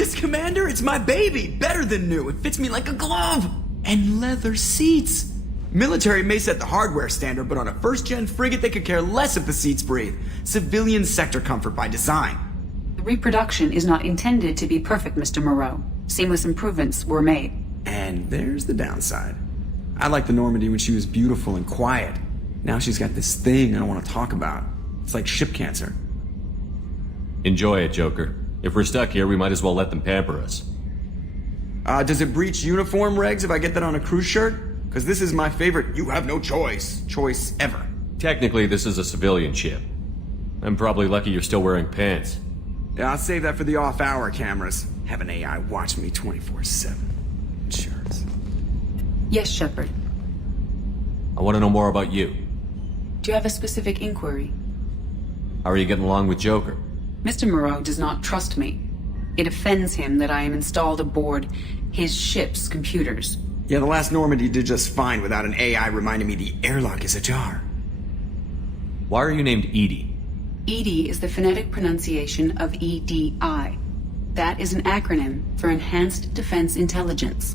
this, Commander? It's my baby. Better than new. It fits me like a glove. And leather seats. Military may set the hardware standard, but on a first-gen frigate, they could care less if the seats breathe. Civilian sector comfort by design. The reproduction is not intended to be perfect, Mr. Moreau. Seamless improvements were made. And there's the downside. I liked the Normandy when she was beautiful and quiet. Now she's got this thing I don't want to talk about. It's like ship cancer. Enjoy it, Joker. If we're stuck here, we might as well let them pamper us. Does it breach uniform regs if I get that on a cruise shirt? Because this is my favorite you have no choice ever. Technically, this is a civilian ship. I'm probably lucky you're still wearing pants. Yeah, I'll save that for the off-hour cameras. Have an AI watch me 24/7. Insurance. Yes, Shepard. I want to know more about you. Do you have a specific inquiry? How are you getting along with Joker? Mr. Moreau does not trust me. It offends him that I am installed aboard his ship's computers. Yeah, the last Normandy did just fine without an AI reminding me the airlock is ajar. Why are you named Edie? EDI is the phonetic pronunciation of EDI. That is an acronym for Enhanced Defense Intelligence.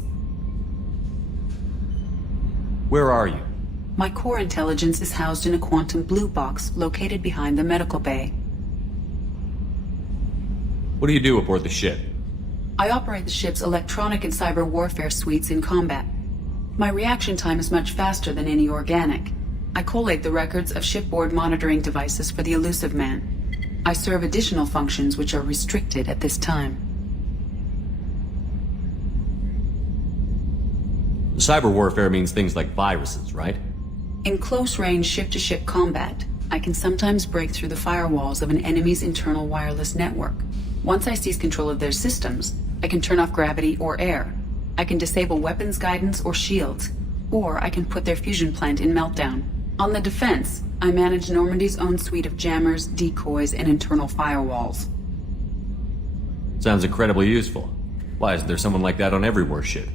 Where are you? My core intelligence is housed in a quantum blue box located behind the medical bay. What do you do aboard the ship? I operate the ship's electronic and cyber warfare suites in combat. My reaction time is much faster than any organic. I collate the records of shipboard monitoring devices for the Elusive Man. I serve additional functions which are restricted at this time. Cyber warfare means things like viruses, right? In close-range ship-to-ship combat, I can sometimes break through the firewalls of an enemy's internal wireless network. Once I seize control of their systems, I can turn off gravity or air. I can disable weapons guidance or shields, or I can put their fusion plant in meltdown. On the defense, I manage Normandy's own suite of jammers, decoys, and internal firewalls. Sounds incredibly useful. Why isn't there someone like that on every warship?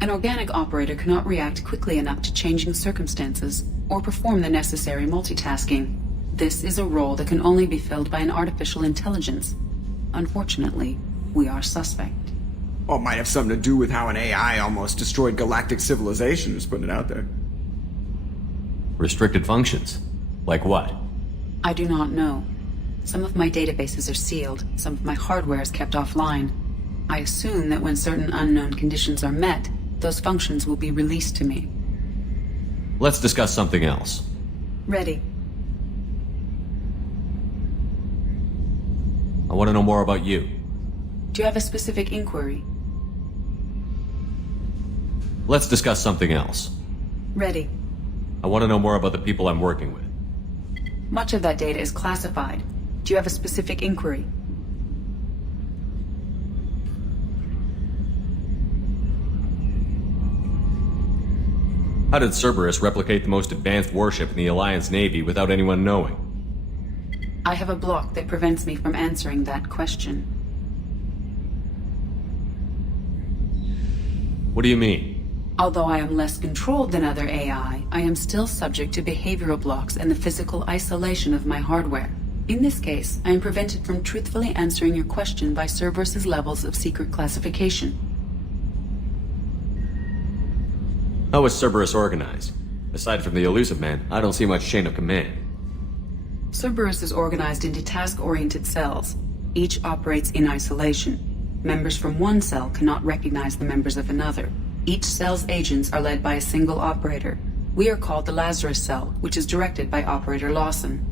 An organic operator cannot react quickly enough to changing circumstances or perform the necessary multitasking. This is a role that can only be filled by an artificial intelligence. Unfortunately, we are suspect. Well, it might have something to do with how an AI almost destroyed galactic civilization, just putting it out there. Restricted functions? Like what? I do not know. Some of my databases are sealed, some of my hardware is kept offline. I assume that when certain unknown conditions are met, those functions will be released to me. Let's discuss something else. Ready. I want to know more about you. Do you have a specific inquiry? Let's discuss something else. Ready. I want to know more about the people I'm working with. Much of that data is classified. Do you have a specific inquiry? How did Cerberus replicate the most advanced warship in the Alliance Navy without anyone knowing? I have a block that prevents me from answering that question. What do you mean? Although I am less controlled than other AI, I am still subject to behavioral blocks and the physical isolation of my hardware. In this case, I am prevented from truthfully answering your question by Cerberus's levels of secret classification. How is Cerberus organized? Aside from the Elusive Man, I don't see much chain of command. Cerberus is organized into task-oriented cells. Each operates in isolation. Members from one cell cannot recognize the members of another. Each cell's agents are led by a single operator. We are called the Lazarus Cell, which is directed by Operator Lawson.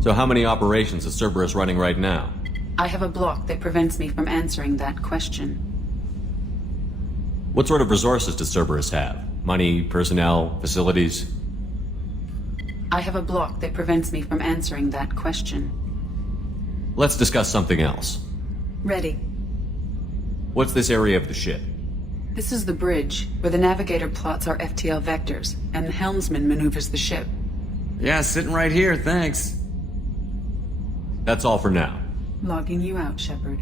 So how many operations is Cerberus running right now? I have a block that prevents me from answering that question. What sort of resources does Cerberus have? Money, personnel, facilities? I have a block that prevents me from answering that question. Let's discuss something else. Ready. What's this area of the ship? This is the bridge, where the navigator plots our FTL vectors, and the helmsman maneuvers the ship. Yeah, sitting right here, thanks. That's all for now. Logging you out, Shepard.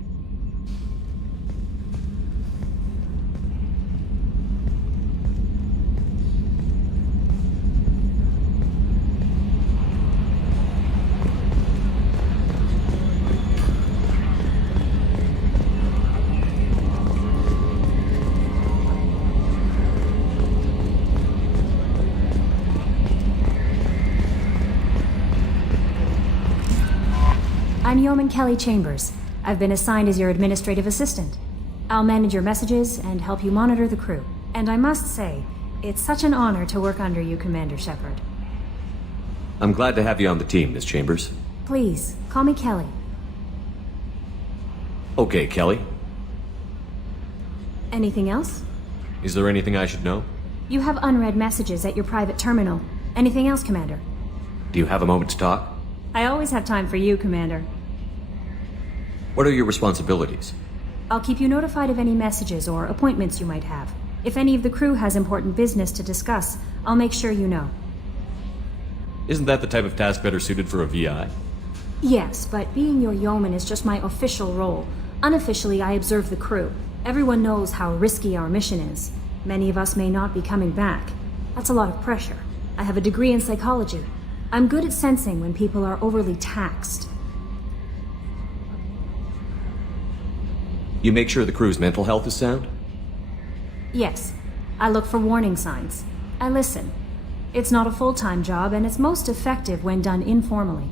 Yeoman Kelly Chambers. I've been assigned as your administrative assistant. I'll manage your messages and help you monitor the crew. And I must say, it's such an honor to work under you, Commander Shepard. I'm glad to have you on the team, Miss Chambers. Please, call me Kelly. Okay, Kelly. Anything else? Is there anything I should know? You have unread messages at your private terminal. Anything else, Commander? Do you have a moment to talk? I always have time for you, Commander. What are your responsibilities? I'll keep you notified of any messages or appointments you might have. If any of the crew has important business to discuss, I'll make sure you know. Isn't that the type of task better suited for a VI? Yes, but being your yeoman is just my official role. Unofficially, I observe the crew. Everyone knows how risky our mission is. Many of us may not be coming back. That's a lot of pressure. I have a degree in psychology. I'm good at sensing when people are overly taxed. You make sure the crew's mental health is sound? Yes, I look for warning signs. I listen. It's not a full-time job, and it's most effective when done informally.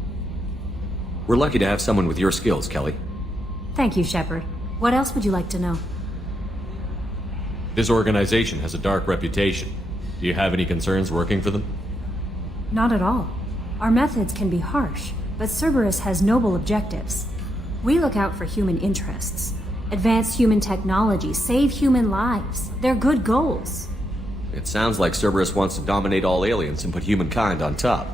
We're lucky to have someone with your skills, Kelly. Thank you, Shepard. What else would you like to know? This organization has a dark reputation. Do you have any concerns working for them? Not at all. Our methods can be harsh, but Cerberus has noble objectives. We look out for human interests. Advance human technology, save human lives. They're good goals. It sounds like Cerberus wants to dominate all aliens and put humankind on top.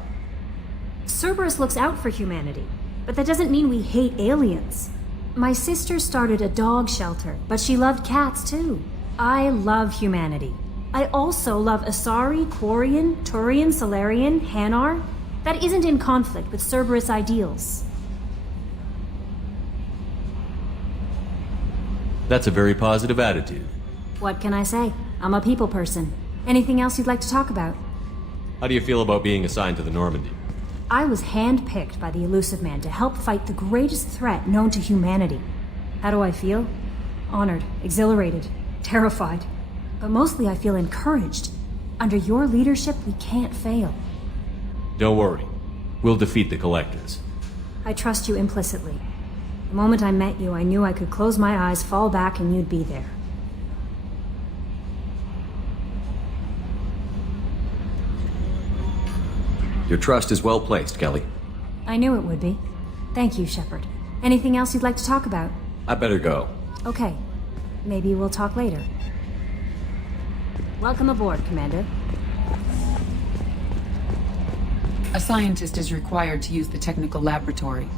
Cerberus looks out for humanity, but that doesn't mean we hate aliens. My sister started a dog shelter, but she loved cats too. I love humanity. I also love Asari, Quarian, Turian, Solarian, Hanar. That isn't in conflict with Cerberus ideals. That's a very positive attitude. What can I say? I'm a people person. Anything else you'd like to talk about? How do you feel about being assigned to the Normandy? I was handpicked by the Elusive Man to help fight the greatest threat known to humanity. How do I feel? Honored, exhilarated, terrified. But mostly I feel encouraged. Under your leadership, we can't fail. Don't worry. We'll defeat the Collectors. I trust you implicitly. The moment I met you, I knew I could close my eyes, fall back, and you'd be there. Your trust is well placed, Kelly. I knew it would be. Thank you, Shepard. Anything else you'd like to talk about? I better go. Okay. Maybe we'll talk later. Welcome aboard, Commander. A scientist is required to use the technical laboratory.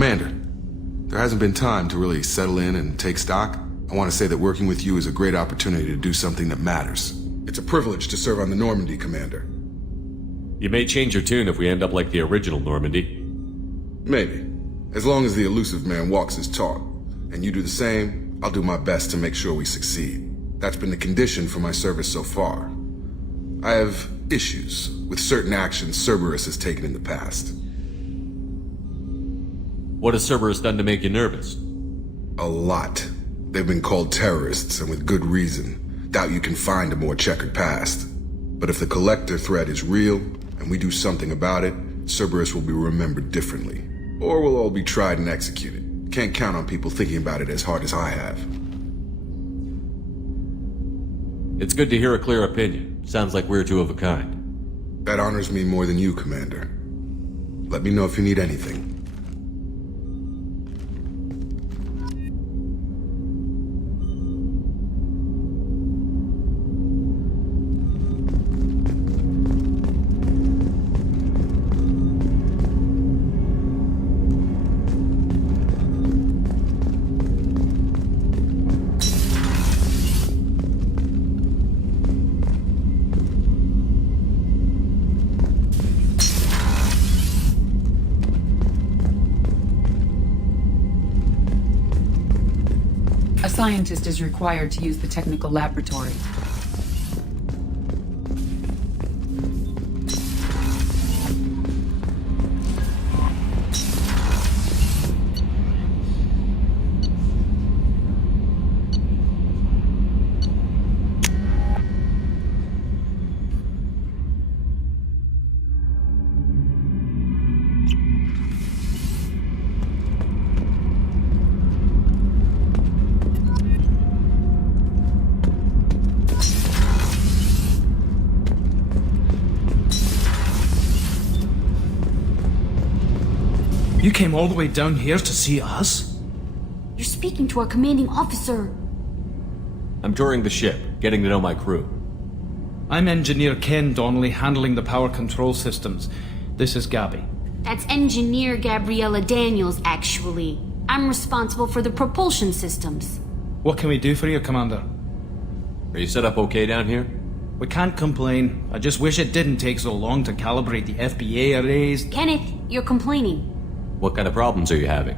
Commander, there hasn't been time to really settle in and take stock. I want to say that working with you is a great opportunity to do something that matters. It's a privilege to serve on the Normandy, Commander. You may change your tune if we end up like the original Normandy. Maybe. As long as the Elusive Man walks his talk, and you do the same, I'll do my best to make sure we succeed. That's been the condition for my service so far. I have issues with certain actions Cerberus has taken in the past. What has Cerberus done to make you nervous? A lot. They've been called terrorists, and with good reason. Doubt you can find a more checkered past. But if the Collector threat is real, and we do something about it, Cerberus will be remembered differently. Or we'll all be tried and executed. Can't count on people thinking about it as hard as I have. It's good to hear a clear opinion. Sounds like we're two of a kind. That honors me more than you, Commander. Let me know if you need anything. A scientist is required to use the technical laboratory. You came all the way down here to see us? You're speaking to our commanding officer. I'm touring the ship, getting to know my crew. I'm Engineer Ken Donnelly, handling the power control systems. This is Gabby. That's Engineer Gabriella Daniels, actually. I'm responsible for the propulsion systems. What can we do for you, Commander? Are you set up okay down here? We can't complain. I just wish it didn't take so long to calibrate the FBA arrays. Kenneth, you're complaining. What kind of problems are you having?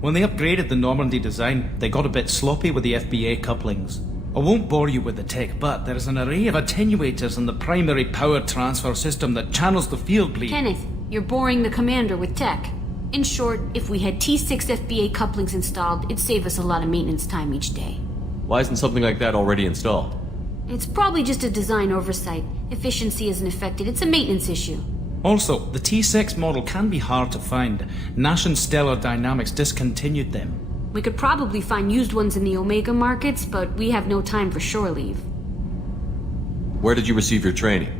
When they upgraded the Normandy design, they got a bit sloppy with the FBA couplings. I won't bore you with the tech, but there is an array of attenuators in the primary power transfer system that channels the field bleed. Kenneth, you're boring the commander with tech. In short, if we had T6 FBA couplings installed, it'd save us a lot of maintenance time each day. Why isn't something like that already installed? It's probably just a design oversight. Efficiency isn't affected, it's a maintenance issue. Also, the T6 model can be hard to find. Nash and Stellar Dynamics discontinued them. We could probably find used ones in the Omega markets, but we have no time for shore leave. Where did you receive your training?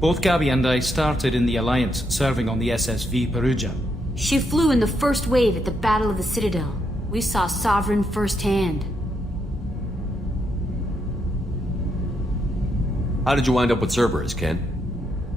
Both Gabby and I started in the Alliance, serving on the SSV Perugia. She flew in the first wave at the Battle of the Citadel. We saw Sovereign firsthand. How did you wind up with Cerberus, Ken?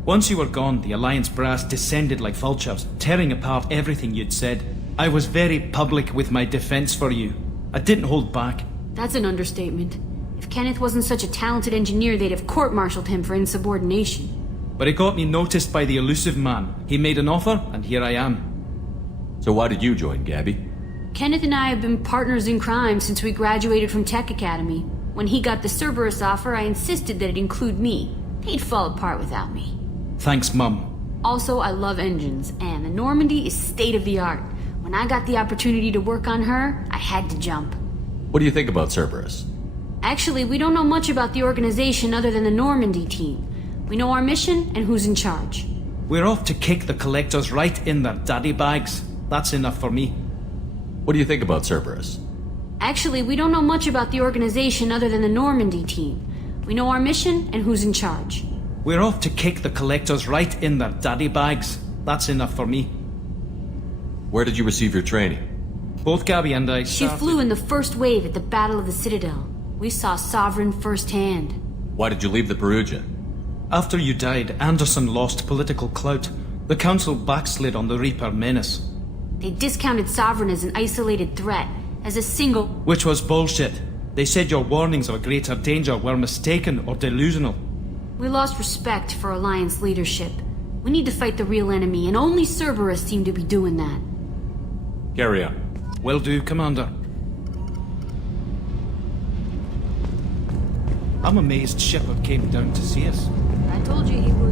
Once you were gone, the Alliance brass descended like vultures, tearing apart everything you'd said. I was very public with my defense for you. I didn't hold back. That's an understatement. If Kenneth wasn't such a talented engineer, they'd have court-martialed him for insubordination. But it got me noticed by the elusive man. He made an offer, and here I am. So why did you join, Gabby? Kenneth and I have been partners in crime since we graduated from Tech Academy. When he got the Cerberus offer, I insisted that it include me. He'd fall apart without me. Thanks, Mum. Also, I love engines, and the Normandy is state-of-the-art. When I got the opportunity to work on her, I had to jump. What do you think about Cerberus? Actually, we don't know much about the organization other than the Normandy team. We know our mission and who's in charge. We're off to kick the collectors right in their daddy bags. That's enough for me. What do you think about Cerberus? Actually, we don't know much about the organization other than the Normandy team. We know our mission and who's in charge. We're off to kick the collectors right in their daddy bags. That's enough for me. Where did you receive your training? Both Gabby and I She flew in the first wave at the Battle of the Citadel. We saw Sovereign firsthand. Why did you leave the Perugia? After you died, Anderson lost political clout. The Council backslid on the Reaper menace. They discounted Sovereign as an isolated threat, as a single... Which was bullshit. They said your warnings of a greater danger were mistaken or delusional. We lost respect for Alliance leadership. We need to fight the real enemy, and only Cerberus seemed to be doing that. Carry on. Will do, Commander. I'm amazed Shepard came down to see us. I told you he would.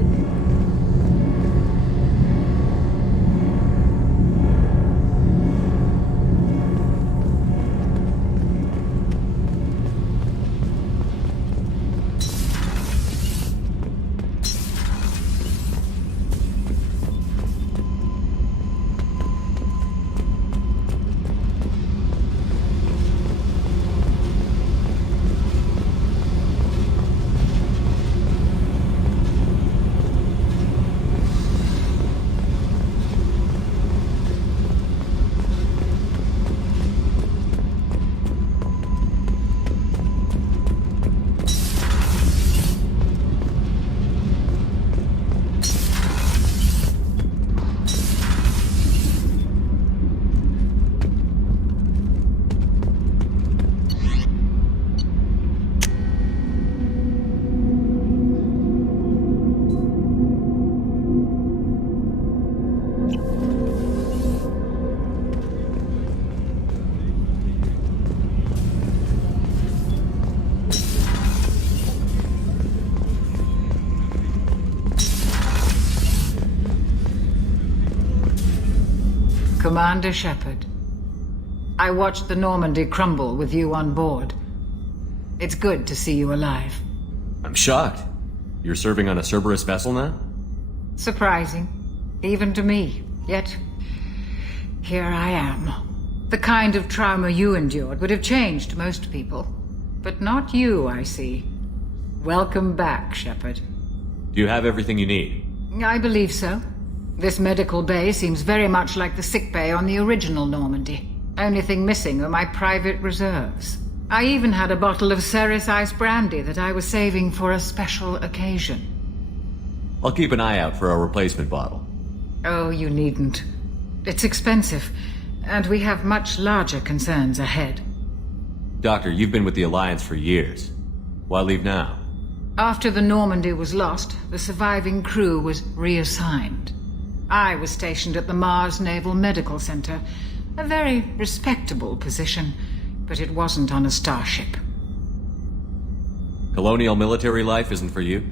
Commander Shepard. I watched the Normandy crumble with you on board. It's good to see you alive. I'm shocked. You're serving on a Cerberus vessel now? Surprising, even to me. Yet, here I am. The kind of trauma you endured would have changed most people. But not you, I see. Welcome back, Shepard. Do you have everything you need? I believe so. This medical bay seems very much like the sick bay on the original Normandy. Only thing missing are my private reserves. I even had a bottle of Ceres Ice Brandy that I was saving for a special occasion. I'll keep an eye out for a replacement bottle. Oh, you needn't. It's expensive, and we have much larger concerns ahead. Doctor, you've been with the Alliance for years. Why leave now? After the Normandy was lost, the surviving crew was reassigned. I was stationed at the Mars Naval Medical Center, a very respectable position, but it wasn't on a starship. Colonial military life isn't for you?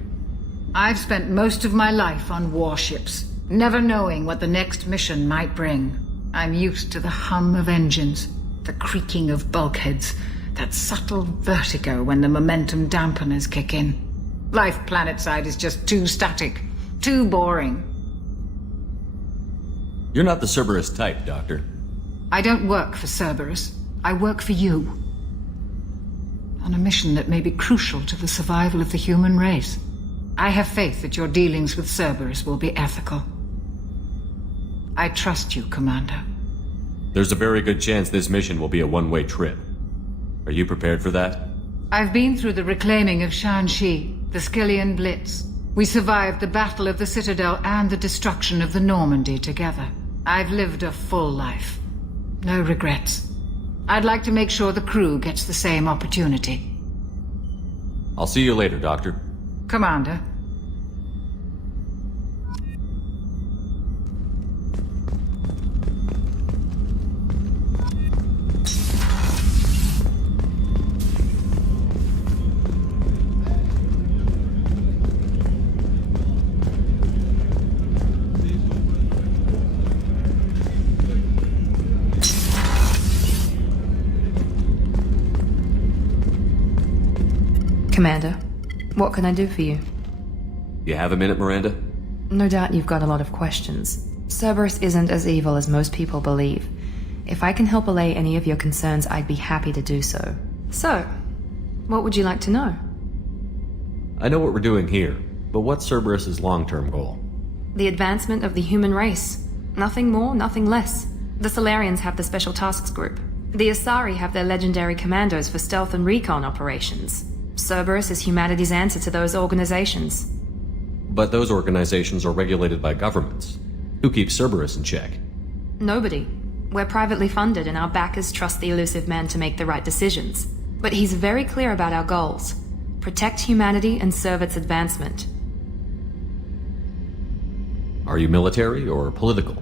I've spent most of my life on warships, never knowing what the next mission might bring. I'm used to the hum of engines, the creaking of bulkheads, that subtle vertigo when the momentum dampeners kick in. Life planetside is just too static, too boring. You're not the Cerberus type, Doctor. I don't work for Cerberus. I work for you. On a mission that may be crucial to the survival of the human race. I have faith that your dealings with Cerberus will be ethical. I trust you, Commander. There's a very good chance this mission will be a one-way trip. Are you prepared for that? I've been through the reclaiming of Shanxi, the Skillian Blitz. We survived the Battle of the Citadel and the destruction of the Normandy together. I've lived a full life. No regrets. I'd like to make sure the crew gets the same opportunity. I'll see you later, Doctor. Commander. Commander, what can I do for you? You have a minute, Miranda? No doubt you've got a lot of questions. Cerberus isn't as evil as most people believe. If I can help allay any of your concerns, I'd be happy to do so. So, what would you like to know? I know what we're doing here, but what's Cerberus's long-term goal? The advancement of the human race. Nothing more, nothing less. The Solarians have the Special Tasks Group. The Asari have their legendary commandos for stealth and recon operations. Cerberus is humanity's answer to those organizations. But those organizations are regulated by governments. Who keeps Cerberus in check? Nobody. We're privately funded and our backers trust the elusive man to make the right decisions. But he's very clear about our goals. Protect humanity and serve its advancement. Are you military or political?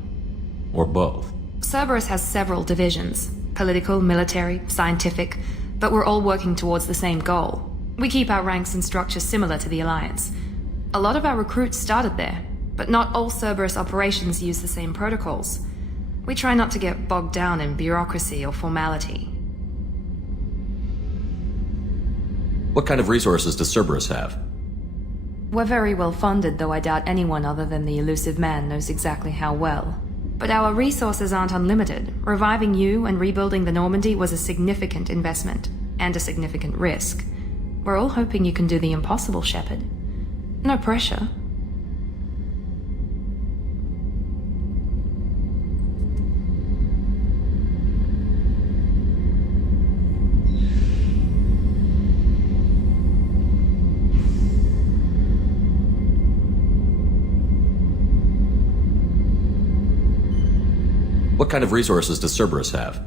Or both? Cerberus has several divisions. Political, military, scientific, but we're all working towards the same goal. We keep our ranks and structure similar to the Alliance. A lot of our recruits started there, but not all Cerberus operations use the same protocols. We try not to get bogged down in bureaucracy or formality. What kind of resources does Cerberus have? We're very well funded, though I doubt anyone other than the elusive man knows exactly how well. But our resources aren't unlimited. Reviving you and rebuilding the Normandy was a significant investment, and a significant risk. We're all hoping you can do the impossible, Shepard. No pressure. What kind of resources does Cerberus have?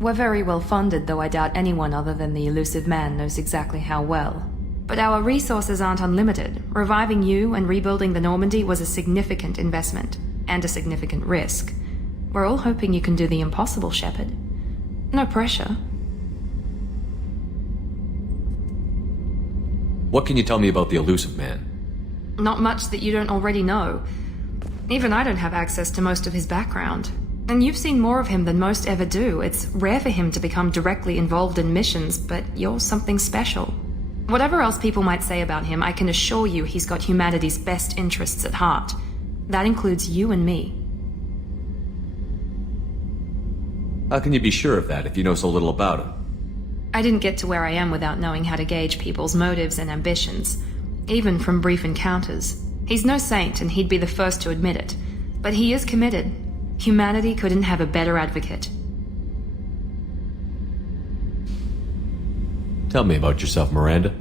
We're very well funded, though I doubt anyone other than the elusive man knows exactly how well. But our resources aren't unlimited. Reviving you and rebuilding the Normandy was a significant investment, and a significant risk. We're all hoping you can do the impossible, Shepard. No pressure. What can you tell me about the elusive man? Not much that you don't already know. Even I don't have access to most of his background. And you've seen more of him than most ever do. It's rare for him to become directly involved in missions, but you're something special. Whatever else people might say about him, I can assure you he's got humanity's best interests at heart. That includes you and me. How can you be sure of that if you know so little about him? I didn't get to where I am without knowing how to gauge people's motives and ambitions, even from brief encounters. He's no saint, and he'd be the first to admit it. But he is committed. Humanity couldn't have a better advocate. Tell me about yourself, Miranda.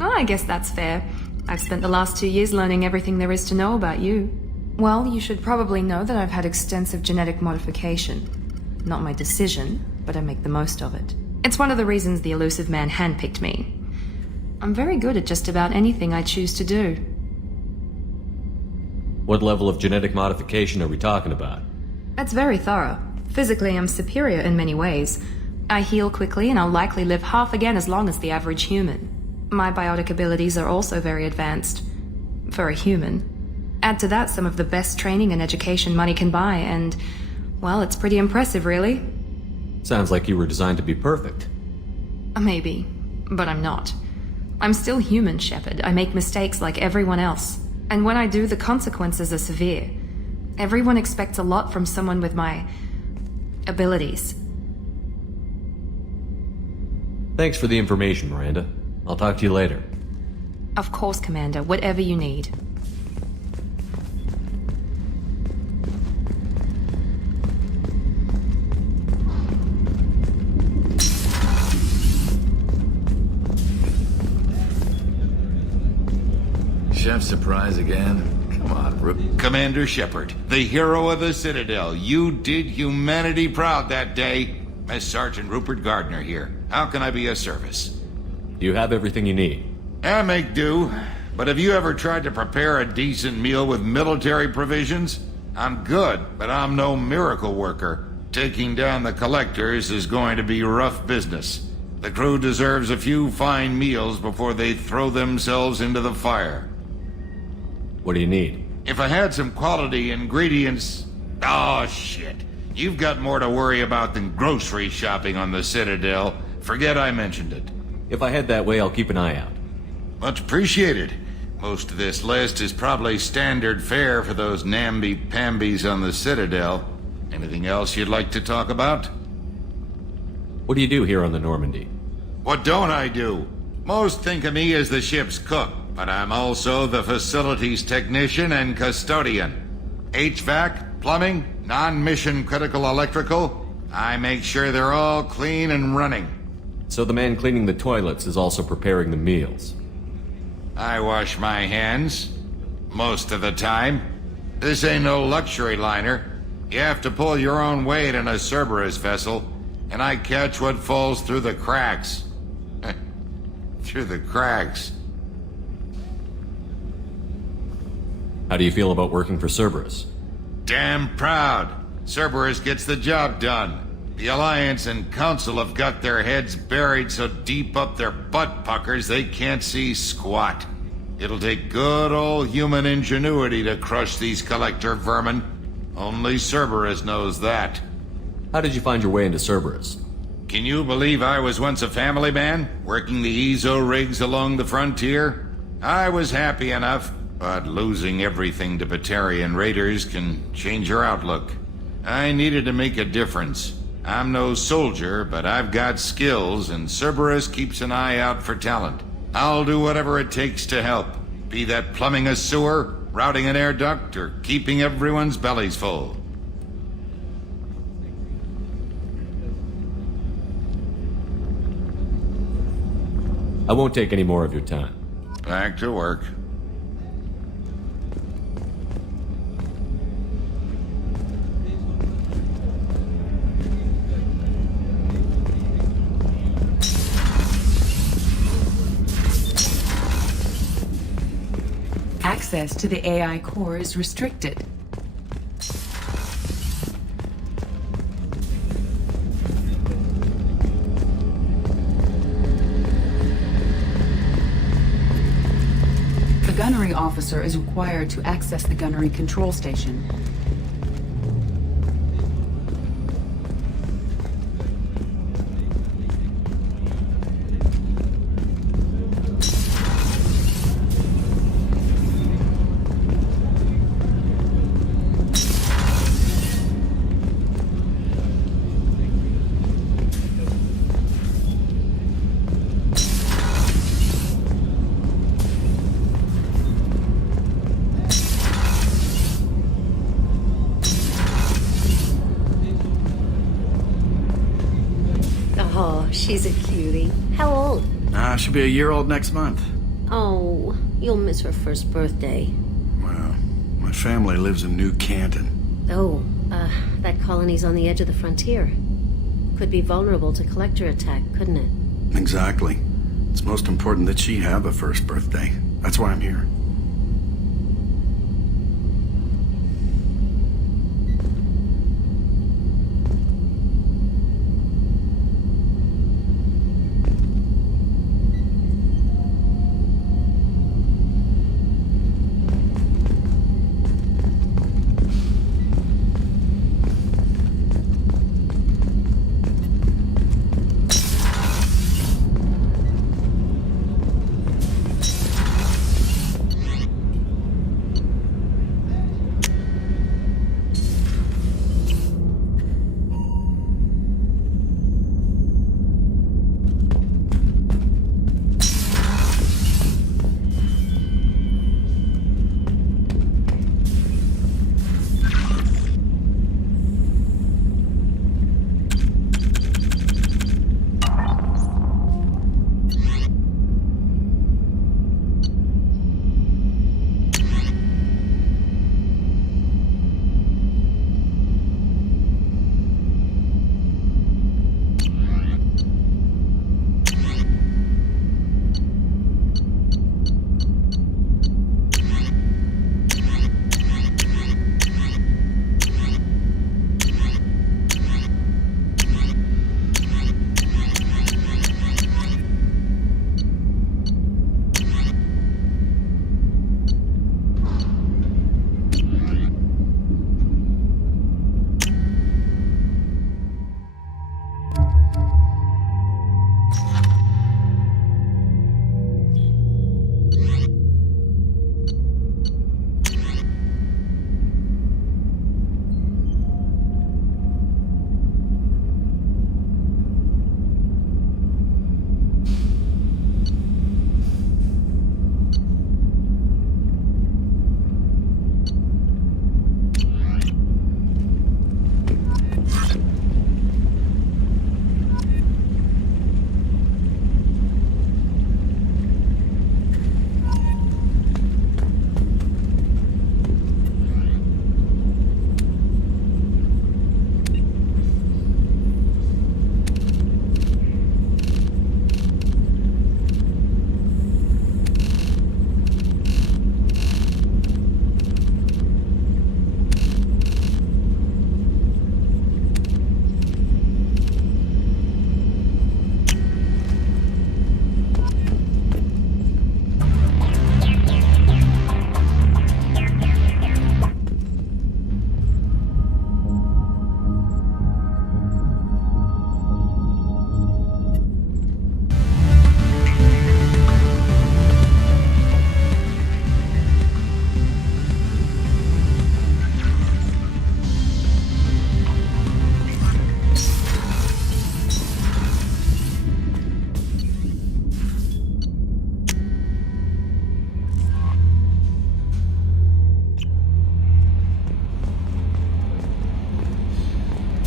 Oh, I guess that's fair. I've spent the last 2 years learning everything there is to know about you. Well, you should probably know that I've had extensive genetic modification. Not my decision, but I make the most of it. It's one of the reasons the elusive man handpicked me. I'm very good at just about anything I choose to do. What level of genetic modification are we talking about? That's very thorough. Physically, I'm superior in many ways. I heal quickly, and I'll likely live half again as long as the average human. My biotic abilities are also very advanced. For a human. Add to that some of the best training and education money can buy, and, well, it's pretty impressive, really. Sounds like you were designed to be perfect. Maybe, but I'm not. I'm still human, Shepard. I make mistakes like everyone else. And when I do, the consequences are severe. Everyone expects a lot from someone with my abilities. Thanks for the information, Miranda. I'll talk to you later. Of course, Commander. Whatever you need. Chef surprise again? Come on, Rook. Commander Shepard, the hero of the Citadel. You did humanity proud that day. Mess Sergeant Rupert Gardner here. How can I be of service? Do you have everything you need? I make do. But have you ever tried to prepare a decent meal with military provisions? I'm good, but I'm no miracle worker. Taking down the collectors is going to be rough business. The crew deserves a few fine meals before they throw themselves into the fire. What do you need? If I had some quality ingredients... Oh, shit. You've got more to worry about than grocery shopping on the Citadel. Forget I mentioned it. If I head that way, I'll keep an eye out. Much appreciated. Most of this list is probably standard fare for those namby-pambies on the Citadel. Anything else you'd like to talk about? What do you do here on the Normandy? What don't I do? Most think of me as the ship's cook, but I'm also the facilities technician and custodian. HVAC, plumbing, non-mission critical electrical. I make sure they're all clean and running. So the man cleaning the toilets is also preparing the meals. I wash my hands. Most of the time. This ain't no luxury liner. You have to pull your own weight in a Cerberus vessel, and I catch what falls through the cracks. Through the cracks. How do you feel about working for Cerberus? Damn proud. Cerberus gets the job done. The Alliance and Council have got their heads buried so deep up their butt puckers they can't see squat. It'll take good old human ingenuity to crush these collector vermin. Only Cerberus knows that. How did you find your way into Cerberus? Can you believe I was once a family man, working the EZO rigs along the frontier? I was happy enough, but losing everything to Batarian raiders can change your outlook. I needed to make a difference. I'm no soldier, but I've got skills, and Cerberus keeps an eye out for talent. I'll do whatever it takes to help, be that plumbing a sewer, routing an air duct, or keeping everyone's bellies full. I won't take any more of your time. Back to work. Access to the AI core is restricted. The gunnery officer is required to access the gunnery control station. she's a cutie. How old? She'll be a year old next month. Oh, you'll miss her first birthday. Well, my family lives in New Canton. Oh, that colony's on the edge of the frontier. Could be vulnerable to collector attack, couldn't it? Exactly. It's most important that she have a first birthday. That's why I'm here.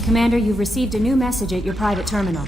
Commander, you've received a new message at your private terminal.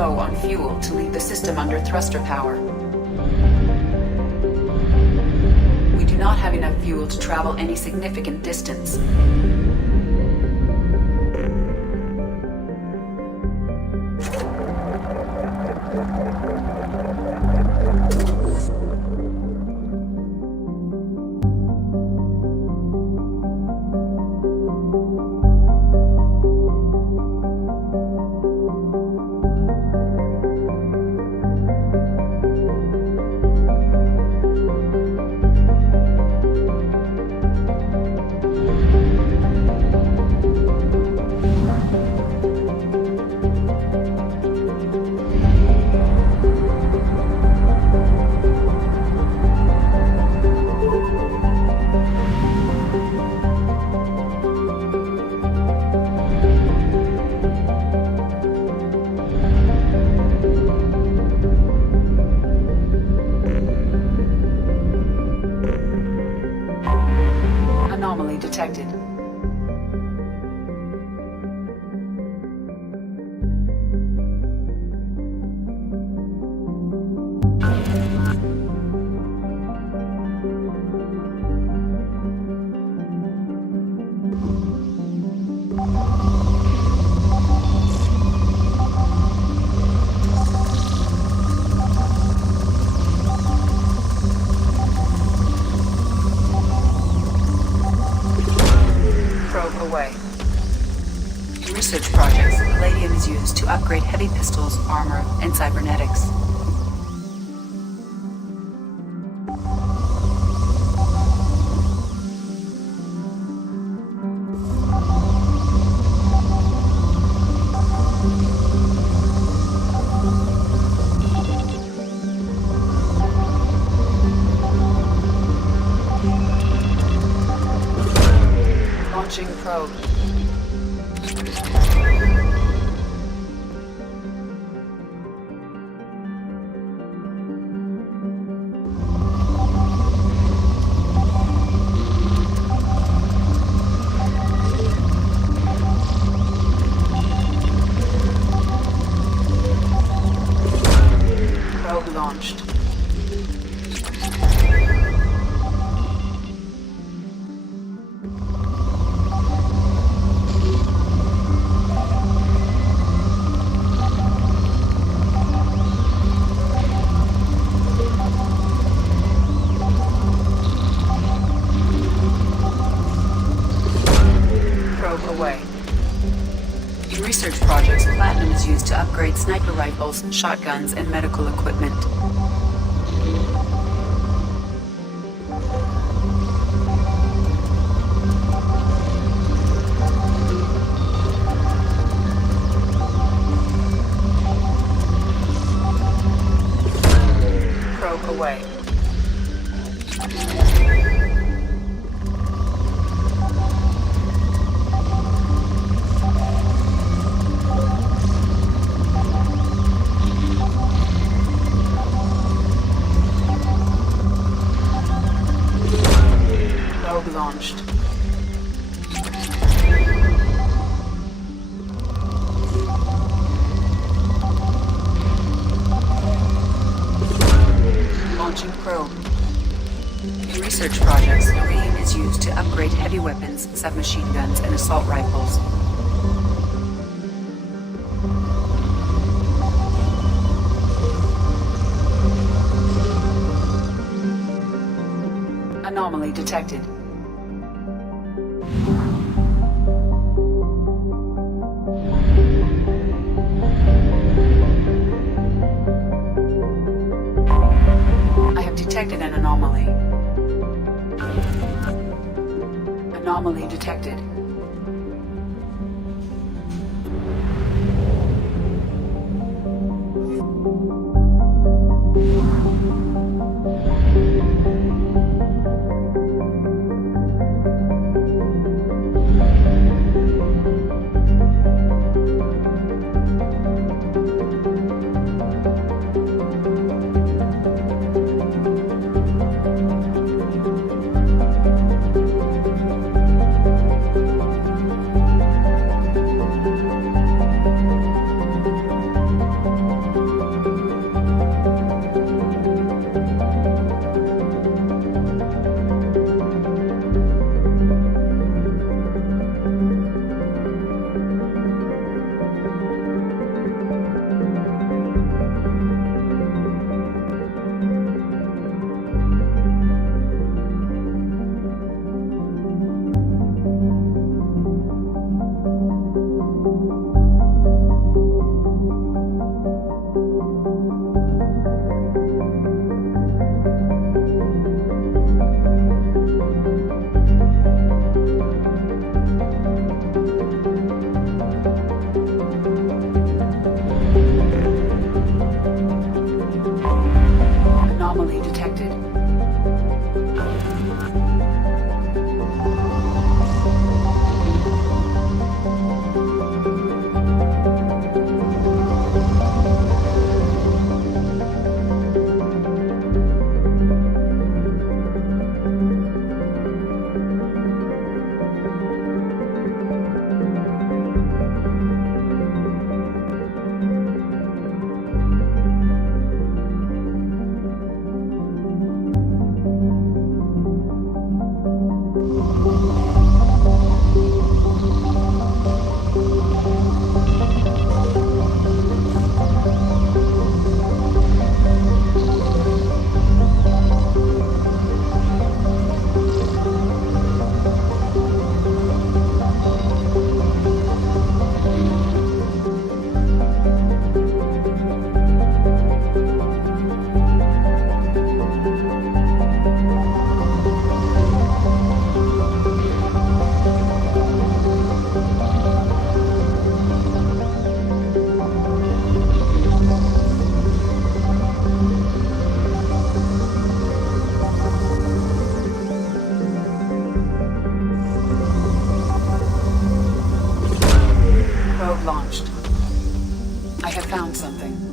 low on fuel to leave the system under thruster power. We do not have enough fuel to travel any significant distance. Anomaly detected. Away. In research projects, palladium is used to upgrade heavy pistols, armor, and cybernetics. Launching probe. Probe launched. Away. In research projects, platinum is used to upgrade sniper rifles, shotguns, and medical equipment. Probe away. Launched. Launching probe. In research projects, iridium is used to upgrade heavy weapons, submachine guns, and assault rifles. Anomaly detected. I have detected an anomaly. Anomaly detected. Node launched. I have found something.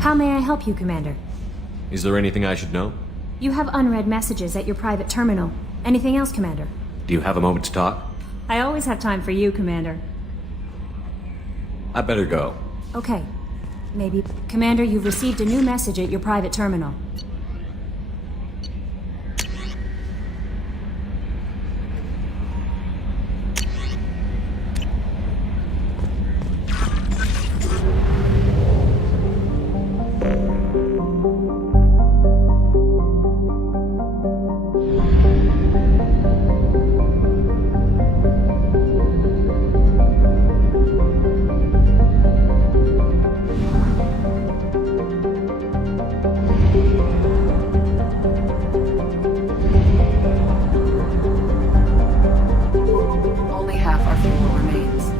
How may I help you, Commander? Is there anything I should know? You have unread messages at your private terminal. Anything else, Commander? Do you have a moment to talk? I always have time for you, Commander. I better go. Okay. Maybe. Commander, you've received a new message at your private terminal. Only half our fuel remains.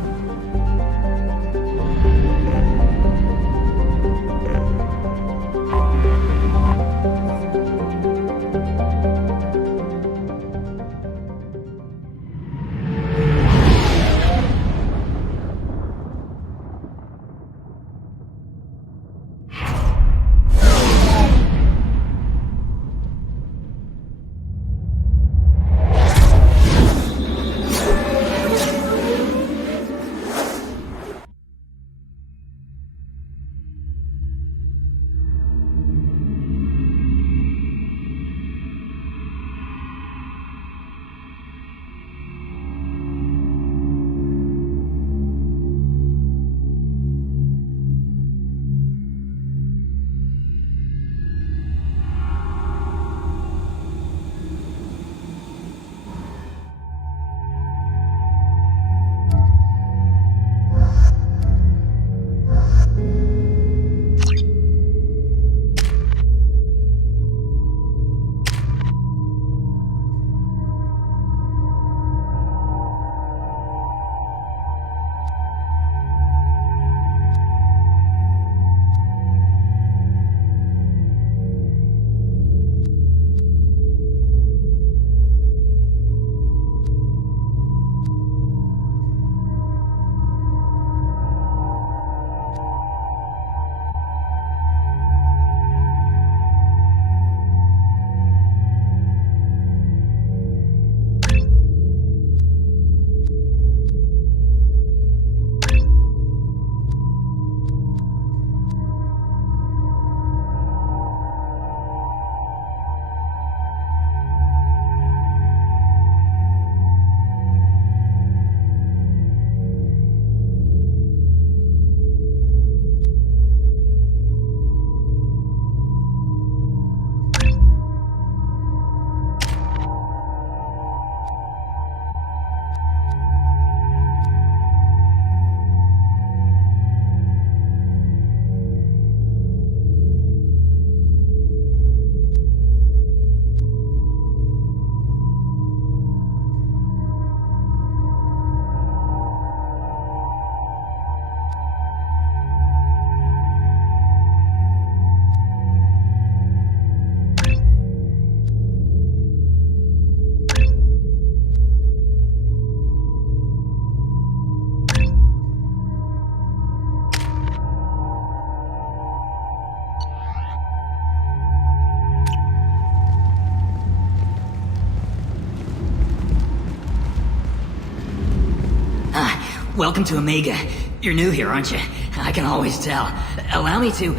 Welcome to Omega. You're new here, aren't you? I can always tell. Allow me to...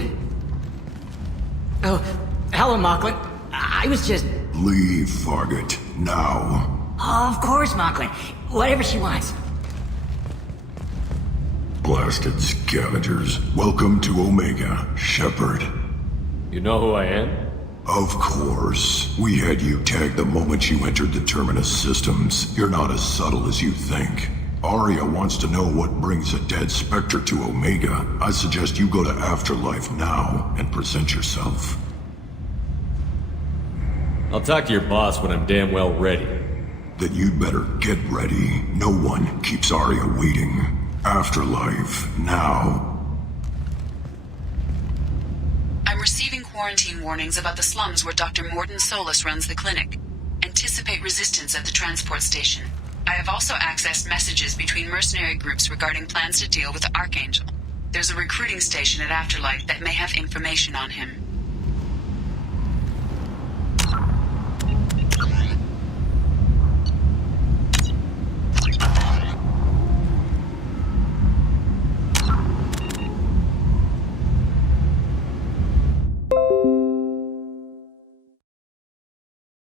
Oh, hello, Mocklin. I was just... Leave, Fargate. Now. Oh, of course, Mocklin. Whatever she wants. Blasted scavengers. Welcome to Omega, Shepard. You know who I am? Of course. We had you tagged the moment you entered the Terminus systems. You're not as subtle as you think. Arya wants to know what brings a dead Spectre to Omega. I suggest you go to Afterlife now and present yourself. I'll talk to your boss when I'm damn well ready. Then you'd better get ready. No one keeps Arya waiting. Afterlife, now. I'm receiving quarantine warnings about the slums where Dr. Morden Solus runs the clinic. Anticipate resistance at the transport station. I have also accessed messages between mercenary groups regarding plans to deal with the Archangel. There's a recruiting station at Afterlight that may have information on him.